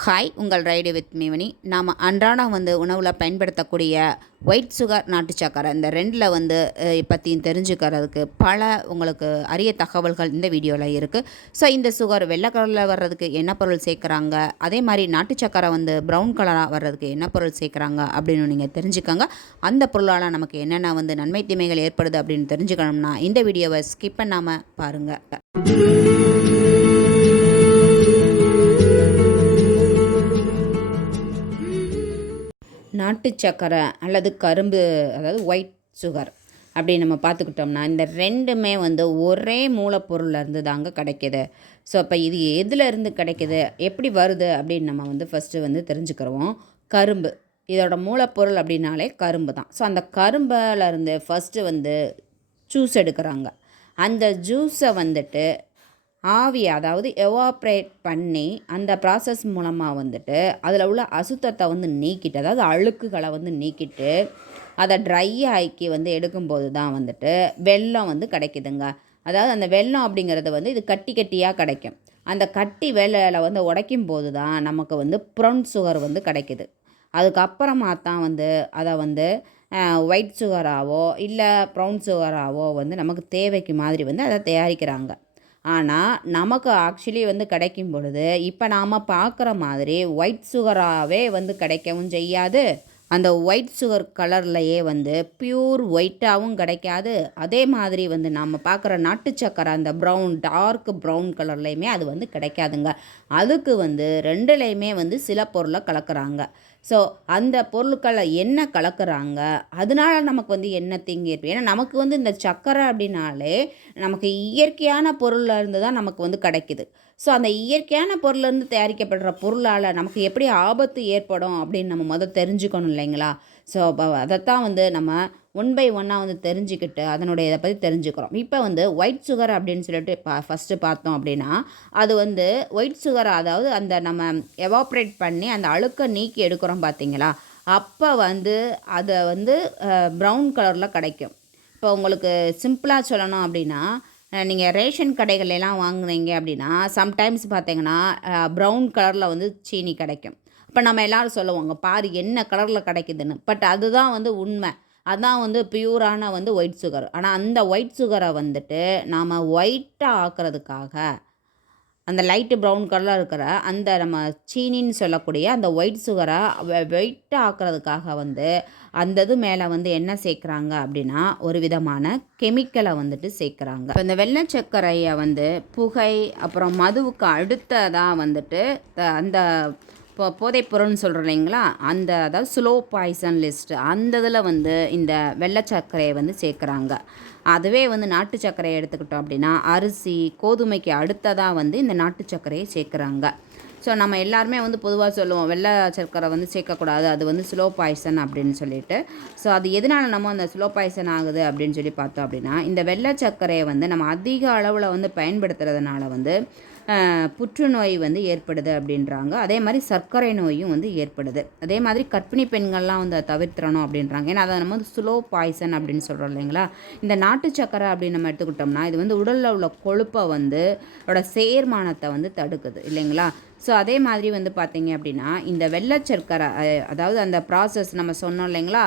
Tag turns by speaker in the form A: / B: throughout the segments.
A: Hi உங்கள் ride with மீவனி நாம் அன்றாடம் வந்து உணவில் பயன்படுத்தக்கூடிய ஒயிட் சுகர் நாட்டு சக்கரை. இந்த ரெண்டில் வந்து பற்றியும் தெரிஞ்சுக்கிறதுக்கு பல உங்களுக்கு அரிய தகவல்கள் இந்த வீடியோவில் இருக்குது ஸோ இந்த சுகர் வெள்ளை கலரில் வர்றதுக்கு என்ன பொருள் சேர்க்குறாங்க? அதே மாதிரி நாட்டு சக்கரை வந்து ப்ரௌன் கலராக வர்றதுக்கு என்ன பொருள் சேர்க்குறாங்க? அப்படின்னு நீங்கள் தெரிஞ்சுக்கோங்க. அந்த பொருளால் நமக்கு என்னென்ன வந்து நன்மை தீமைகள் ஏற்படுது அப்படின்னு தெரிஞ்சுக்கணும்னா இந்த வீடியோவை ஸ்கிப் பண்ணாமல் பாருங்கள் நாட்டு சக்கரை அல்லது கரும்பு அதாவது ஒயிட் சுகர் அப்படி நம்ம பார்த்துக்கிட்டோம்னா இந்த ரெண்டுமே வந்து ஒரே மூலப்பொருள்லேருந்து தாங்க கிடைக்கிது. ஸோ அப்போ இது எதுலேருந்து கிடைக்கிது? எப்படி வருது? அப்படின்னு நம்ம வந்து ஃபஸ்ட்டு வந்து தெரிஞ்சுக்கிறோம் கரும்பு. இதோட மூலப்பொருள் அப்படின்னாலே கரும்பு தான். ஸோ அந்த கரும்புல இருந்து ஃபஸ்ட்டு வந்து ஜூஸ் எடுக்கிறாங்க. அந்த ஜூஸை வந்துட்டு ஆவியை அதாவது எவாப்ரேட் பண்ணி அந்த ப்ராசஸ் மூலமாக வந்துட்டு அதில் உள்ள அசுத்தத்தை வந்து நீக்கிட்டு அதாவது அழுக்குகளை வந்து நீக்கிட்டு அதை ட்ரை ஆக்கி வந்து எடுக்கும்போது தான் வந்துட்டு வெல்லம் வந்து கிடைக்குதுங்க. அதாவது அந்த வெல்லம் அப்படிங்கிறது வந்து இது கட்டி கட்டியாக கிடைக்கும். அந்த கட்டி வெள்ளையில் வந்து உடைக்கும் போது தான் நமக்கு வந்து ப்ரௌன் சுகர் வந்து கிடைக்குது. அதுக்கப்புறமா தான் வந்து அதை வந்து ஒயிட் சுகராகவோ இல்லை ப்ரௌன் சுகராகவோ வந்து நமக்கு தேவைக்கு மாதிரி வந்து அதை தயாரிக்கிறாங்க. ஆனால் நமக்கு ஆக்சுவலி வந்து கிடைக்கும் பொழுது இப்போ நாம் பார்க்குற மாதிரி ஒயிட் சுகராகவே வந்து கிடைக்கவும் செய்யாது. அந்த ஒயிட் சுகர் கலர்லையே வந்து பியூர் ஒயிட்டாகவும் கிடைக்காது. அதே மாதிரி வந்து நாம் பார்க்குற நாட்டு சக்கரை அந்த ப்ரௌன் டார்க் ப்ரௌன் கலர்லையுமே அது வந்து கிடைக்காதுங்க. அதுக்கு வந்து ரெண்டுலேயுமே வந்து சில பொருளை கலக்குறாங்க. ஸோ அந்த பொருட்களை என்ன கலக்குறாங்க? அதனால நமக்கு வந்து என்ன தீங்கு ஏற்படும் ஏன்னா நமக்கு வந்து இந்த சக்கரை அப்படின்னாலே நமக்கு இயற்கையான பொருளில் இருந்து தான் நமக்கு வந்து கிடைக்குது. ஸோ அந்த இயற்கையான பொருள்லேருந்து தயாரிக்கப்படுற பொருளால் நமக்கு எப்படி ஆபத்து ஏற்படும் அப்படின்னு நம்ம முதல் தெரிஞ்சுக்கணும் இல்லைங்களா? ஸோ அதைத்தான் வந்து நம்ம ஒன் பை ஒன்னாக வந்து தெரிஞ்சுக்கிட்டு அதனுடைய இதை பற்றி தெரிஞ்சுக்கிறோம். இப்போ வந்து ஒயிட் சுகர் அப்படின்னு சொல்லிட்டு பா ஃபஸ்ட்டு பார்த்தோம் அப்படின்னா அது வந்து ஒயிட் சுகர் அதாவது அந்த நம்ம எவாப்ரேட் பண்ணி அந்த அழுக்கை நீக்கி எடுக்கிறோம் பார்த்தீங்களா? அப்போ வந்து அதை வந்து ப்ரௌன் கலரில் கிடைக்கும். இப்போ உங்களுக்கு சிம்பிளாக சொல்லணும் அப்படின்னா நீங்கள் ரேஷன் கடைகளெல்லாம் வாங்குனீங்க அப்படின்னா சம்டைம்ஸ் பார்த்தீங்கன்னா ப்ரௌன் கலரில் வந்து சீனி கிடைக்கும். இப்போ நம்ம எல்லோரும் சொல்லுவாங்க பாரு என்ன கலரில் கிடைக்குதுன்னு. பட் அதுதான் வந்து உண்மை. அதான் வந்து பியூரான வந்து ஒயிட் சுகர். ஆனால் அந்த ஒயிட் சுகரை வந்துட்டு நாம் ஒயிட்டாக ஆக்கிறதுக்காக அந்த லைட்டு ப்ரௌன் கலரில் இருக்கிற அந்த நம்ம சீனின்னு சொல்லக்கூடிய அந்த ஒயிட் சுகரை வெயிட்டாக ஆக்கிறதுக்காக வந்து அந்த இது மேலே வந்து என்ன சேர்க்குறாங்க அப்படின்னா ஒரு விதமான கெமிக்கலை வந்துட்டு சேர்க்குறாங்க. இப்போ இந்த வெள்ளை சர்க்கரையை வந்து புகை அப்புறம் மதுவுக்கு அடுத்ததாக வந்துட்டு அந்த இப்போ போதைப்பொருள்னு சொல்கிறோம் இல்லைங்களா? அந்த அதாவது ஸ்லோ பாய்சன் லிஸ்ட் அந்த இதில் வந்து இந்த வெள்ளை சர்க்கரையை வந்து சேர்க்குறாங்க. அதுவே வந்து நாட்டு சர்க்கரையை எடுத்துக்கிட்டோம் அப்படின்னா அரிசி கோதுமைக்கு அடுத்ததாக வந்து இந்த நாட்டு சர்க்கரையை சேர்க்குறாங்க. ஸோ நம்ம எல்லாருமே வந்து பொதுவாக சொல்லுவோம் வெள்ளை சர்க்கரை வந்து சேர்க்கக்கூடாது அது வந்து ஸ்லோ பாய்சன் அப்படின்னு சொல்லிட்டு. ஸோ அது எதனால நம்ம அந்த ஸ்லோ பாய்சன் ஆகுது அப்படின்னு சொல்லி பார்த்தோம் அப்படின்னா இந்த வெள்ளை சர்க்கரையை வந்து நம்ம அதிக அளவில் வந்து பயன்படுத்துறதுனால வந்து புற்றுநோய் வந்து ஏற்படுது அப்படின்றாங்க. அதே மாதிரி சர்க்கரை நோயும் வந்து ஏற்படுது. அதே மாதிரி கர்ப்பிணி பெண்கள்லாம் வந்து அதை தவிர்த்திடணும் அப்படின்றாங்க. ஏன்னா அதை நம்ம வந்து ஸ்லோ பாய்சன் அப்படின்னு சொல்கிறோம் இல்லைங்களா? இந்த நாட்டு சர்க்கரை அப்படின்னு நம்ம எடுத்துக்கிட்டோம்னா இது வந்து உடலில் உள்ள கொழுப்பை வந்து அதோட சேர்மானத்தை வந்து தடுக்குது இல்லைங்களா? ஸோ அதே மாதிரி வந்து பார்த்தீங்க அப்படின்னா இந்த வெள்ளை சர்க்கரை அதாவது அந்த ப்ராசஸ் நம்ம சொன்னோம் இல்லைங்களா?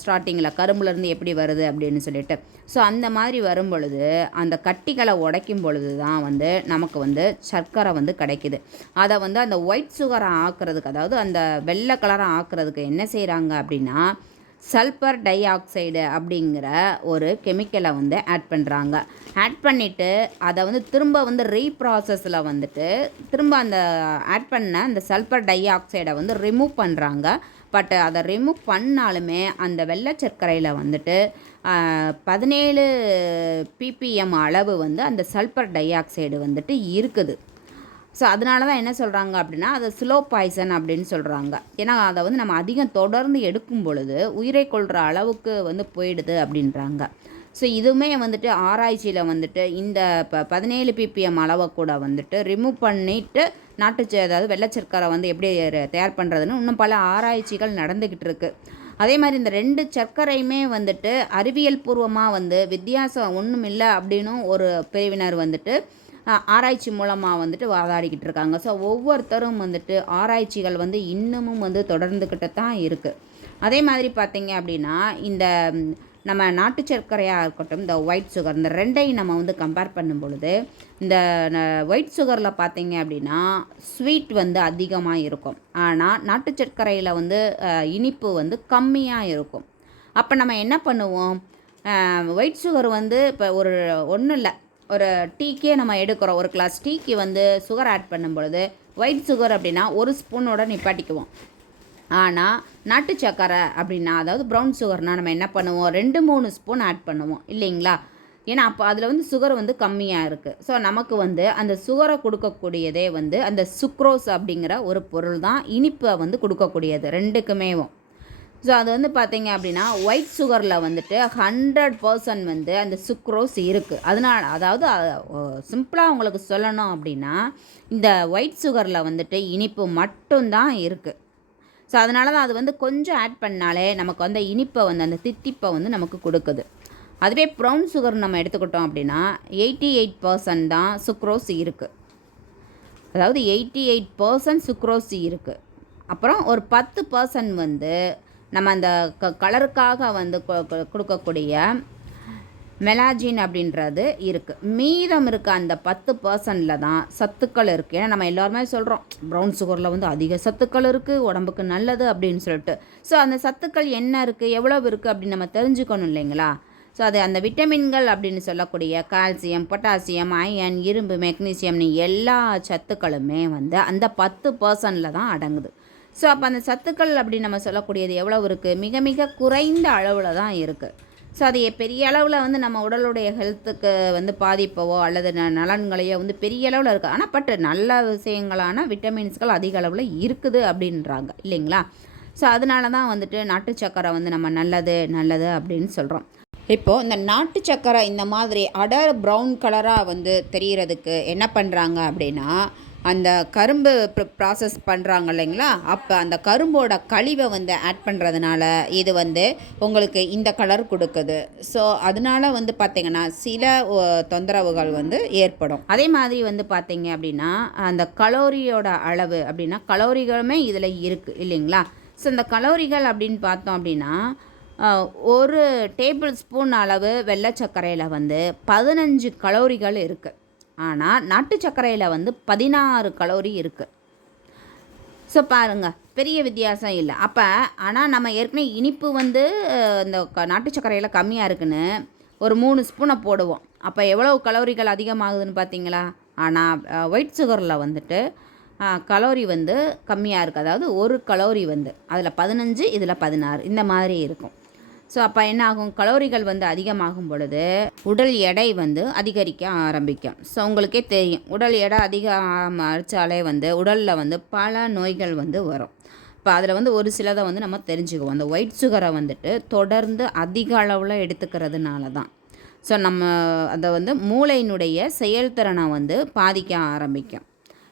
A: ஸ்டார்டிங்கில் கரும்புலேருந்து எப்படி வருது அப்படின்னு சொல்லிட்டு. ஸோ அந்த மாதிரி வரும் பொழுது அந்த கட்டிகளை உடைக்கும் பொழுது தான் வந்து நமக்கு வந்து சர்க்கரை வந்து கிடைக்குது. அதை வந்து அந்த ஒயிட் சுகரை ஆக்குறதுக்கு அதாவது அந்த வெள்ளை கலரை ஆக்குறதுக்கு என்ன செய்கிறாங்க அப்படின்னா சல்பர் டை ஆக்சைடு அப்படிங்கிற ஒரு கெமிக்கலை வந்து ஆட் பண்ணுறாங்க ஆட் பண்ணிவிட்டு அதை வந்து திரும்ப வந்து ரீப்ராசஸில் வந்துட்டு திரும்ப அந்த ஆட் பண்ண அந்த சல்பர் டை ஆக்சைடை வந்து ரிமூவ் பண்ணுறாங்க பட் அதை ரிமூவ் பண்ணாலுமே அந்த வெள்ளை சர்க்கரையில் வந்துட்டு பதினேழு பிபிஎம் அளவு வந்து அந்த சல்பர் டை ஆக்சைடு வந்துட்டு இருக்குது. ஸோ அதனால தான் என்ன சொல்கிறாங்க அப்படின்னா அதை ஸ்லோ பாய்சன் அப்படின்னு சொல்கிறாங்க ஏன்னா அதை வந்து நம்ம அதிகம் தொடர்ந்து எடுக்கும் பொழுது உயிரை கொள்கிற அளவுக்கு வந்து போயிடுது அப்படின்றாங்க. ஸோ இதுவுமே வந்துட்டு ஆராய்ச்சியில் வந்துட்டு இந்த ப பதினேழு பிபிஎம் அளவை கூட வந்துட்டு ரிமூவ் பண்ணிவிட்டு நாட்டு அதாவது வெள்ளச்சர்க்கரை வந்து எப்படி தயார் பண்ணுறதுன்னு இன்னும் பல ஆராய்ச்சிகள் நடந்துக்கிட்டு இருக்குது அதே மாதிரி இந்த ரெண்டு சர்க்கரையுமே வந்துட்டு அறிவியல் பூர்வமாக வந்து வித்தியாசம் ஒன்றும் இல்லை அப்படின்னும் ஒரு பிரிவினர் வந்துட்டு ஆராய்ச்சி மூலமாக வந்துட்டு வாதாடிக்கிட்டு இருக்காங்க. ஸோ ஒவ்வொருத்தரும் வந்துட்டு ஆராய்ச்சிகள் வந்து இன்னமும் வந்து தொடர்ந்துக்கிட்டு தான் இருக்குது அதே மாதிரி பார்த்தீங்க அப்படின்னா இந்த நம்ம நாட்டு சர்க்கரையாக இருக்கட்டும் இந்த ஒயிட் சுகர் இந்த ரெண்டையும் நம்ம வந்து கம்பேர் பண்ணும் பொழுது இந்த ஒயிட் சுகரில் பார்த்தீங்க அப்படின்னா ஸ்வீட் வந்து அதிகமாக இருக்கும். ஆனால் நாட்டு சர்க்கரையில் வந்து இனிப்பு வந்து கம்மியாக இருக்கும். அப்போ நம்ம என்ன பண்ணுவோம்? ஒயிட் சுகர் வந்து இப்போ ஒரு ஒன்றும் இல்லை. ஒரு டீக்கே நம்ம எடுக்கிறோம். ஒரு கிளாஸ் டீக்கு வந்து சுகர் ஆட் பண்ணும் பொழுது ஒயிட் சுகர் அப்படின்னா ஒரு ஸ்பூனோட நிப்பாட்டிக்குவோம். ஆனால் நாட்டு சக்கரை அப்படின்னா அதாவது ப்ரௌன் சுகர்னால் நம்ம என்ன பண்ணுவோம்? ரெண்டு மூணு ஸ்பூன் ஆட் பண்ணுவோம். இல்லைங்களா? ஏன்னா அப்போ அதில் வந்து சுகர் வந்து கம்மியாக இருக்குது ஸோ நமக்கு வந்து அந்த சுகரை கொடுக்கக்கூடியதே வந்து அந்த சுக்ரோஸ் அப்படிங்கிற ஒரு பொருள் தான் இனிப்பை வந்து கொடுக்கக்கூடியது ரெண்டுக்குமேவும் ஸோ அது வந்து பார்த்தீங்க அப்படின்னா ஒயிட் சுகரில் வந்துட்டு ஹண்ட்ரட் பர்சன்ட் வந்து அந்த சுக்ரோஸ் இருக்குது அதனால அதாவது சிம்பிளாக உங்களுக்கு சொல்லணும் அப்படின்னா இந்த ஒயிட் சுகரில் வந்துட்டு இனிப்பு மட்டும்தான் இருக்குது ஸோ அதனால தான் அது வந்து கொஞ்சம் ஆட் பண்ணாலே நமக்கு வந்து இனிப்பை வந்து அந்த தித்திப்பை வந்து நமக்கு கொடுக்குது. அதுவே ப்ரௌன் சுகர் நம்ம எடுத்துக்கிட்டோம் அப்படின்னா எயிட்டி எயிட் பர்சன்ட் தான் சுக்ரோஸ் இருக்குது அதாவது எயிட்டி எயிட் பர்சன்ட் சுக்ரோஸ் இருக்குது அப்புறம் ஒரு பத்து பர்சன்ட் வந்து நம்ம அந்த க கலருக்காக வந்து கொ- கொடுக்கக்கூடிய மெலாஜின் அப்படின்றது இருக்குது மீதம் இருக்க அந்த பத்து பர்சன்டில் தான் சத்துக்கள் இருக்குது ஏன்னா நம்ம எல்லாருமே சொல்கிறோம் ப்ரௌன் சுகரில் வந்து அதிக சத்துக்கள் இருக்குது உடம்புக்கு நல்லது அப்படின்னு சொல்லிட்டு. ஸோ அந்த சத்துக்கள் என்ன இருக்குது எவ்வளவு இருக்குது அப்படின்னு நம்ம தெரிஞ்சுக்கணும் இல்லைங்களா? ஸோ அது அந்த விட்டமின்கள் அப்படின்னு சொல்லக்கூடிய கால்சியம் பொட்டாசியம் அயன் இரும்பு மெக்னீசியம்னு எல்லா சத்துக்களுமே வந்து அந்த பத்து பர்சன்டில் தான் அடங்குது. ஸோ அப்போ அந்த சத்துக்கள் அப்படின்னு நம்ம சொல்லக்கூடியது எவ்வளவு இருக்குது மிக மிக குறைந்த அளவில் தான் இருக்குது ஸோ அது பெரிய அளவில் வந்து நம்ம உடலுடைய ஹெல்த்துக்கு வந்து பாதிப்பவோ அல்லது ந நலன்களையோ வந்து பெரிய அளவில் இருக்குது ஆனால் பட் நல்ல விஷயங்களான விட்டமின்ஸ்கள் அதிக அளவில் இருக்குது அப்படின்றாங்க. இல்லைங்களா? ஸோ அதனால தான் வந்துட்டு நாட்டு சக்கரை வந்து நம்ம நல்லது நல்லது அப்படின்னு சொல்கிறோம் இப்போது இந்த நாட்டு சக்கரை இந்த மாதிரி அடர் ப்ரௌன் கலராக வந்து தெரிகிறதுக்கு என்ன பண்ணுறாங்க அப்படின்னா அந்த கரும்பு ப்ராசஸ் பண்ணுறாங்க இல்லைங்களா? அப்போ அந்த கரும்போட கழிவை வந்து ஆட் பண்ணுறதுனால இது வந்து உங்களுக்கு இந்த கலர் கொடுக்குது. ஸோ அதனால வந்து பார்த்திங்கன்னா சில தொந்தரவுகள் வந்து ஏற்படும். அதே மாதிரி வந்து பார்த்தீங்க அப்படின்னா அந்த கலோரியோட அளவு அப்படின்னா கலோரிகளுமே இதில் இருக்குது இல்லைங்களா? ஸோ இந்த கலோரிகள் அப்படின்னு பார்த்தோம் அப்படின்னா ஒரு டேபிள் ஸ்பூன் அளவு வெள்ளை சர்க்கரையில் வந்து பதினஞ்சு கலோரிகள் இருக்குது ஆனால் நாட்டு சர்க்கரையில் வந்து பதினாறு கலோரி இருக்குது ஸோ பாருங்கள் பெரிய வித்தியாசம் இல்லை. அப்போ ஆனால் நம்ம ஏற்கனவே இனிப்பு வந்து இந்த க- நாட்டு சர்க்கரையில் கம்மியாக இருக்குன்னு ஒரு மூணு ஸ்பூனை போடுவோம். அப்போ எவ்வளோ கலோரிகள் அதிகமாகுதுன்னு பார்த்தீங்களா ஆனால் ஒயிட் சுகரில் வந்துட்டு கலோரி வந்து கம்மியாக இருக்குது அதாவது ஒரு கலோரி வந்து அதில் பதினஞ்சு இதில் பதினாறு இந்த மாதிரி இருக்கும். ஸோ அப்போ என்ன ஆகும் கலோரிகள் வந்து அதிகமாகும் பொழுது உடல் எடை வந்து அதிகரிக்க ஆரம்பிக்கும். ஸோ உங்களுக்கே தெரியும். உடல் எடை அதிகம் அதிகரிச்சாலே வந்து உடலில் வந்து பல நோய்கள் வந்து வரும். இப்போ அதில் வந்து ஒரு சிலதை வந்து நம்ம தெரிஞ்சுக்குவோம். அந்த ஒயிட் சுகரை வந்துட்டு தொடர்ந்து அதிக அளவில் எடுத்துக்கிறதுனால தான் ஸோ நம்ம அதை வந்து மூளையினுடைய செயல்திறனை வந்து பாதிக்க ஆரம்பிக்கும்.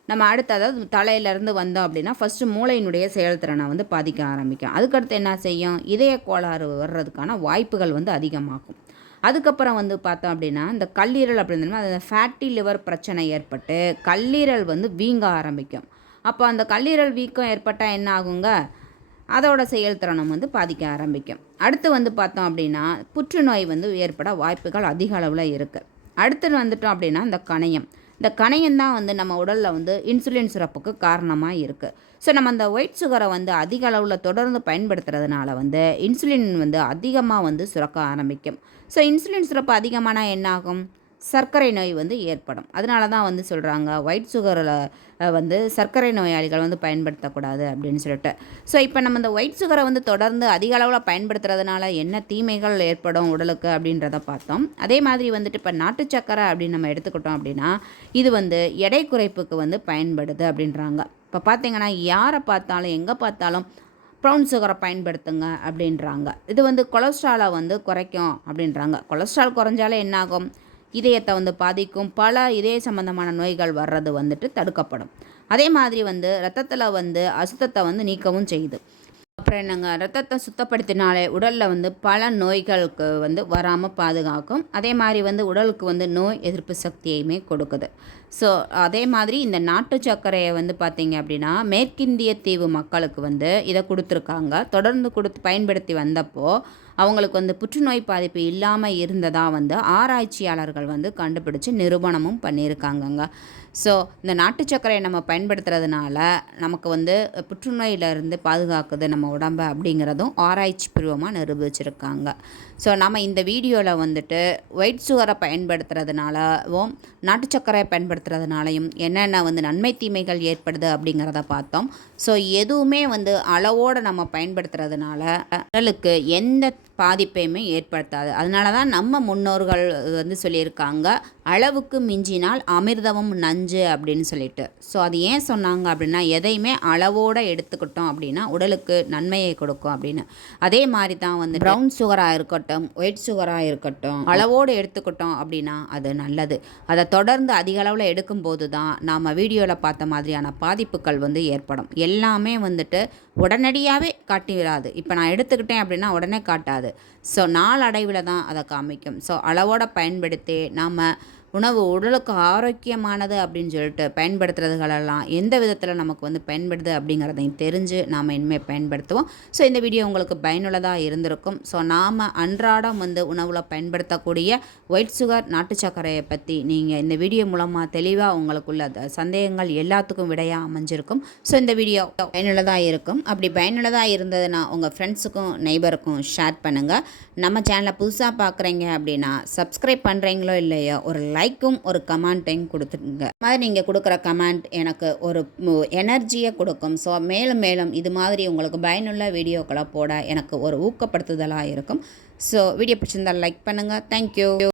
A: நம்ம அடுத்து அதாவது தலையிலேருந்து வந்தோம் அப்படின்னா ஃபஸ்ட்டு மூளையினுடைய செயல்திறனை வந்து பாதிக்க ஆரம்பிக்கும். அதுக்கடுத்து என்ன செய்யும்? இதய கோளாறு வர்றதுக்கான வாய்ப்புகள் வந்து அதிகமாகும். அதுக்கப்புறம் வந்து பார்த்தோம் அப்படின்னா இந்த கல்லீரல் அப்படின்னா அந்த ஃபேட்டி லிவர் பிரச்சனை ஏற்பட்டு கல்லீரல் வந்து வீங்க ஆரம்பிக்கும். அப்போ அந்த கல்லீரல் வீக்கம் ஏற்பட்டால் என்ன ஆகுங்க? அதோட செயல்திறனும் வந்து பாதிக்க ஆரம்பிக்கும். அடுத்து வந்து பார்த்தோம் அப்படின்னா புற்றுநோய் வந்து ஏற்பட வாய்ப்புகள் அதிக அளவில் இருக்குது அடுத்து வந்துட்டோம் அப்படின்னா இந்த கணையம். இந்த கணையம் தான் வந்து நம்ம உடலில் வந்து இன்சுலின் சுரப்புக்கு காரணமாக இருக்குது ஸோ நம்ம அந்த ஒயிட் சுகரை வந்து அதிக அளவில் தொடர்ந்து பயன்படுத்துறதுனால வந்து இன்சுலின் வந்து அதிகமாக வந்து சுரக்க ஆரம்பிக்கும். ஸோ இன்சுலின் சுரப்பு அதிகமானால் என்ன ஆகும் சர்க்கரை நோய் வந்து ஏற்படும். அதனால தான் வந்து சொல்கிறாங்க ஒயிட் சுகரில் வந்து சர்க்கரை நோயாளிகள் வந்து பயன்படுத்தக்கூடாது அப்படின்னு சொல்லிட்டு. ஸோ இப்போ நம்ம இந்த ஒயிட் சுகரை வந்து தொடர்ந்து அதிக அளவில் பயன்படுத்துறதுனால என்ன தீமைகள் ஏற்படும் உடலுக்கு அப்படின்றத பார்த்தோம். அதே மாதிரி வந்துட்டு இப்போ நாட்டு சக்கரை அப்படின்னு நம்ம எடுத்துக்கிட்டோம் அப்படின்னா இது வந்து எடை குறைப்புக்கு வந்து பயன்படுது அப்படின்றாங்க. இப்போ பார்த்தீங்கன்னா யாரை பார்த்தாலும் எங்கே பார்த்தாலும் ப்ரௌன் சுகரை பயன்படுத்துங்க அப்படின்றாங்க. இது வந்து கொலஸ்ட்ராலை வந்து குறைக்கும் அப்படின்றாங்க. கொலஸ்ட்ரால் குறைஞ்சாலே என்னாகும்? இதயத்தை வந்து பாதிக்கும் பல இதய சம்பந்தமான நோய்கள் வர்றது வந்துட்டு தடுக்கப்படும். அதே மாதிரி வந்து ரத்தத்தில் வந்து அசுத்தத்தை வந்து நீக்கவும் செய்யுது. அப்புறம் என்னங்க? ரத்தத்தை சுத்தப்படுத்தினாலே உடலில் வந்து பல நோய்களுக்கு வந்து வராமல் பாதுகாக்கும். அதே மாதிரி வந்து உடலுக்கு வந்து நோய் எதிர்ப்பு சக்தியையுமே கொடுக்குது. ஸோ அதே மாதிரி இந்த நாட்டு சர்க்கரையை வந்து பார்த்திங்க அப்படின்னா மேற்கிந்திய தீவு மக்களுக்கு வந்து இதை கொடுத்துருக்காங்க. தொடர்ந்து கொடுத்து பயன்படுத்தி வந்தப்போ அவங்களுக்கு வந்து புற்றுநோய் பாதிப்பு இல்லாமல் இருந்ததாக வந்து ஆராய்ச்சியாளர்கள் வந்து கண்டுபிடிச்சி நிரூபணமும் பண்ணியிருக்காங்கங்க. ஸோ இந்த நாட்டு சர்க்கரையை நம்ம பயன்படுத்துறதுனால நமக்கு வந்து புற்றுநோயிலிருந்து பாதுகாக்குது நம்ம உடம்பை அப்படிங்கிறதும் ஆராய்ச்சி பூர்வமாக நிரூபிச்சிருக்காங்க. ஸோ நம்ம இந்த வீடியோவில் வந்துட்டு ஒயிட் சுகரை பயன்படுத்துறதுனாலவும் நாட்டு சர்க்கரையை பயன்படுத்துறதுனாலையும் என்னென்ன வந்து நன்மை தீமைகள் ஏற்படுது அப்படிங்கிறத பார்த்தோம். ஸோ எதுவுமே வந்து அளவோடு நம்ம பயன்படுத்துறதுனால உடலுக்கு எந்த பாதிப்பையுமே ஏற்படுத்தாது. அதனால தான் நம்ம முன்னோர்கள் வந்து சொல்லியிருக்காங்க அளவுக்கு மிஞ்சினால் அமிர்தமும் நஞ்சு அப்படின்னு சொல்லிட்டு. ஸோ அது ஏன் சொன்னாங்க அப்படின்னா எதையுமே அளவோடு எடுத்துக்கிட்டோம் அப்படின்னா உடலுக்கு நன்மையை கொடுக்கும் அப்படின்னு. அதே மாதிரி தான் வந்து ப்ரௌன் சுகராக இருக்கட்டும் ஒயிட் சுகராக இருக்கட்டும் அளவோடு எடுத்துக்கிட்டோம் அப்படின்னா அது நல்லது. அதை தொடர்ந்து அதிக அளவில் எடுக்கும்போது தான் நாம் வீடியோவில் பார்த்த மாதிரியான பாதிப்புகள் வந்து ஏற்படும். எல்லாமே வந்துட்டு உடனடியாகவே காட்டிவிடாது. இப்போ நான் எடுத்துக்கிட்டேன் அப்படின்னா உடனே காட்டாது. ஸோ நாளடைவில் தான் அதை காமிக்கும். ஸோ அளவோடு பயன்படுத்தி நாம் உணவு உடலுக்கு ஆரோக்கியமானது அப்படின்னு சொல்லிட்டு பயன்படுத்துறதுகளெல்லாம் எந்த விதத்தில் நமக்கு வந்து பயன்படுது அப்படிங்கிறதையும் தெரிஞ்சு நாம் இனிமேல் பயன்படுத்துவோம். ஸோ இந்த வீடியோ உங்களுக்கு பயனுள்ளதாக இருந்திருக்கும். ஸோ நாம் அன்றாடம் வந்து உணவில் பயன்படுத்தக்கூடிய ஒயிட் சுகர் நாட்டு சர்க்கரையை பற்றி நீங்கள் இந்த வீடியோ மூலமாக தெளிவாக உங்களுக்குள்ள சந்தேகங்கள் எல்லாத்துக்கும் விடையாக அமைஞ்சிருக்கும். ஸோ இந்த வீடியோ பயனுள்ளதாக இருக்கும். அப்படி பயனுள்ளதாக இருந்ததுன்னா உங்கள் ஃப்ரெண்ட்ஸுக்கும் நெய்பருக்கும் ஷேர் பண்ணுங்கள் நம்ம சேனலை புதுசாக பார்க்குறீங்க அப்படின்னா சப்ஸ்கிரைப் பண்ணுறீங்களோ இல்லையோ ஒரு லைக் லைக்கும் ஒரு கமெண்ட்டையும் கொடுத்துருங்க மாதிரி நீங்கள் கொடுக்குற கமெண்ட் எனக்கு ஒரு எனர்ஜியை கொடுக்கும். ஸோ மேலும் மேலும் இது மாதிரி உங்களுக்கு பயனுள்ள வீடியோக்களை போட எனக்கு ஒரு ஊக்கப்படுத்துதலாக இருக்கும். ஸோ வீடியோ பிடிச்சிருந்தால் லைக் பண்ணுங்கள் தேங்க்யூ